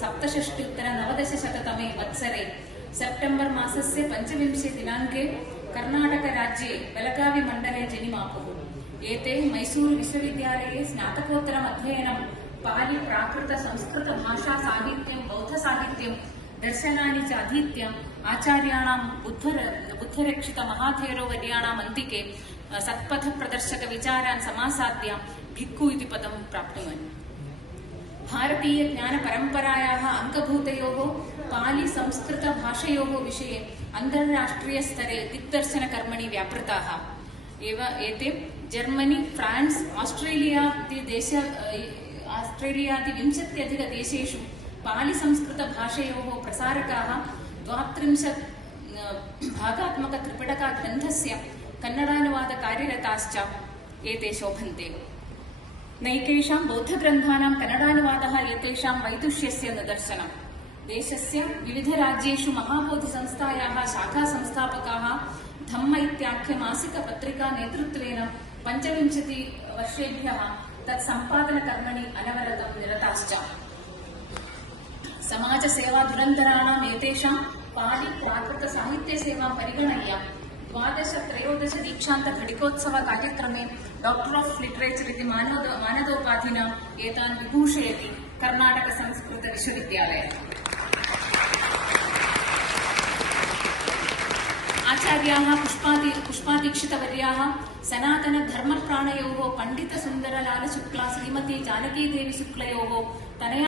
सप्तषष्ट्युत्तर-90-तमे वत्सरे सेप्टेम्बर् मासस्य 5 दिनाङ्के कर्णाटकराज्ये बेलगावी मण्डले जनिमापुः। एते मैसूरु विश्वविद्यालये स्नातकोत्तरम् अध्ययनं पालि प्राकृत संस्कृत भाषा साहित्यं बौद्ध साहित्यं दर्शनानि च अधीत्य आचार्याणां बुद्धरक्षित महाथेरो वर्याणाम् अन्तिके सत्पथ प्रदर्शक विचारान् समासाद्य भिक्खु इति पदं प्राप्नुवन्। भारतीय ज्ञान परम्परायाः अंगभूतयोः पालि संस्कृत भाषयोः विषये अन्तर्राष्ट्रीय स्तरे दिग्दर्शनकर्मणि व्यापृताः एव एते जर्मनी, फ्रांस, ऑस्ट्रेलिया आदि 20 देशेषु पालि संस्कृत भाषयोः प्रसारकाः 32 भागात्मक त्रिपिटका ग्रन्थस्य कन्नडानुवाद कार्यरताश्च एते शोभन्ते। नैकेषां बौद्धग्रन्थानां कन्नडानुवादः एतेषां वैदुष्यस्य निदर्शनम्। देशस्य विविध राज्येषु महाबोधिसंस्थायाः शाखा संस्थापकाः धम्म इत्याख्य मासिक पत्रिका नेतृत्वेन 25 वर्षेभ्यः तत्सम्पादनकर्मणि अनवरतं निरताश्च। समाजसेवाधुरन्तराणाम् एतेषां पालि प्राकृत साहित्यसेवां परिगणय्य 12-13 दीक्षान्त घटिकोत्सव कार्यक्रमे डॉक्टर ऑफ लिटरेचर इति मानदोपाधिना एतान् विभूषयति कर्नाटक संस्कृत विश्वविद्यालयः। आचार्याः पुष्पादीक्षितवर्याः सनातन धर्मप्राणयोः पंडित सुंदरलाल शुक्ला श्रीमती जानकी देवी शुक्लयोः तनया